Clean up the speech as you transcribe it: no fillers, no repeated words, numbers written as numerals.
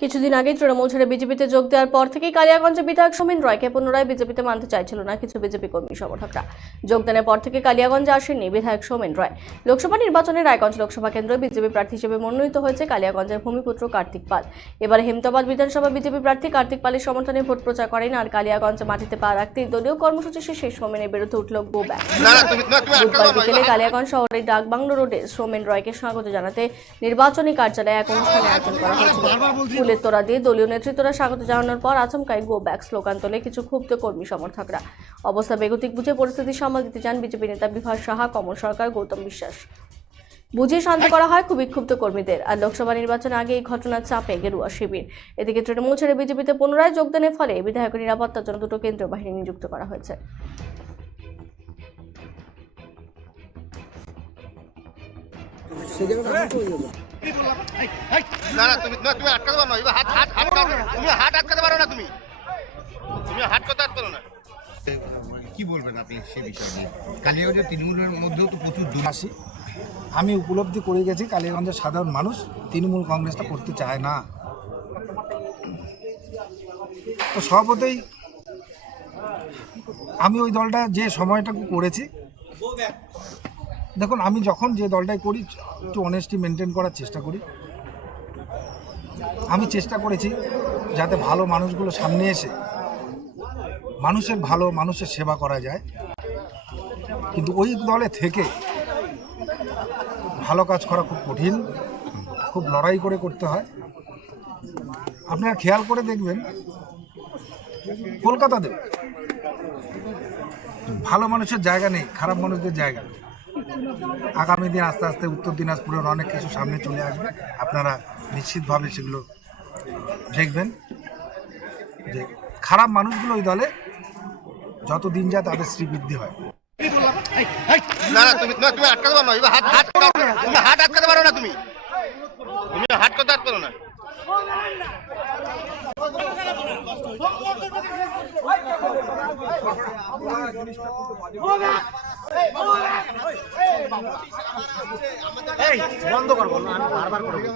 কিছুদিন আগে তৃণমূল ছেড়ে বিজেপিতে যোগ দেওয়ার পর থেকেই কালিয়াগঞ্জে বিধায়ক সোমেন রায়কে পুনরায় বিজেপিতে মানতে চাইছিল না কিছু বিজেপি কর্মী সমর্থকরা। যোগদানের পর থেকে কালিয়াগঞ্জে আসেননি বিধায়ক সোমেন রায়। লোকসভা নির্বাচনে রায়গঞ্জ লোকসভা কেন্দ্রে বিজেপি প্রার্থী হিসেবে মনোনীত হয়েছে কালিয়াগঞ্জের ভূমিপুত্র কার্তিক পাল। এবার হেমতাবাদ বিধানসভা বিজেপি প্রার্থী কার্তিক পালের সমর্থনে ভোট প্রচার করেন। আর কালিয়াগঞ্জে মাটিতে পা রাখতেই দলীয় কর্মসূচি শেষে সোমেনের বিরুদ্ধে উঠল গো ব্যাক। বুধবার বিকেলে কালিয়াগঞ্জ শহরের ডাকবাংলো রোডে সোমেন রায়কে স্বাগত জানাতে নির্বাচনী কার্যালয়ে এক অনুষ্ঠানে আয়োজন করা হয়েছিল। ফুলের তোড়া দিয়ে দলীয় নেতৃত্বরা স্বাগত জানানোর পর আচমকাই গো ব্যাক স্লোগান তোলে কিছু ক্ষুব্ধ কর্মী সমর্থকরা। অবস্থা বেগতিক বুঝে পরিস্থিতি সামাল দিতে চান বিজেপি নেতা বিভাস সাহা, কমল সরকার, গৌতম বিশ্বাস। বুঝিয়ে শান্ত করা হয় খুবই ক্ষুব্ধ কর্মীদের। আর লোকসভা নির্বাচন আগে এই ঘটনার চাপে গেরুয়া শিবির। এদিকে তৃণমূল ছেড়ে বিজেপিতে পুনরায় যোগদানের ফলে বিধায়কের নিরাপত্তার জন্য দুটো কেন্দ্রীয় বাহিনী নিযুক্ত করা হয়েছে। তুমি আটকাতে পারো না, তুমি হাত আটকাতে পারো না, তুমি হাত করতে পারো না। কি বলবেন আপনি সে বিষয়ে? কালিয়াগঞ্জের তৃণমূলের মধ্যেও তো প্রচুর আসি, আমি উপলব্ধি করে গেছি কালিয়াগঞ্জের সাধারণ মানুষ তৃণমূল কংগ্রেসটা করতে চায় না। তো স্বভাবতই আমি ওই দলটা যে সময়টাকে করেছি, দেখুন আমি যখন যে দলটাই করি একটু অনেস্টি মেনটেন করার চেষ্টা করি। আমি চেষ্টা করেছি যাতে ভালো মানুষগুলো সামনে এসে মানুষের সেবা করা যায়, কিন্তু ওই দলে থেকে ভালো কাজ করা খুব কঠিন, খুব লড়াই করে করতে হয়। আপনারা খেয়াল করে দেখবেন কলকাতাতে ভালো মানুষের জায়গা নেই, খারাপ মানুষদের জায়গা। আগামী দিন আস্তে আস্তে উত্তর দিনাজপুরের অনেক কিছু সামনে চলে আসবে, আপনারা নিশ্চিতভাবে সেগুলো দেখবেন যে খারাপ মানুষগুলো ওই দলে যত দিন যায় তাদের শ্রীবৃদ্ধি হয়। তুমি আটকাতে পারো না, তুমি হাত আটকাতে পারো না, তুমি হাত করতে পারো না। বন্ধ করবো না, আমি বারবার করবো।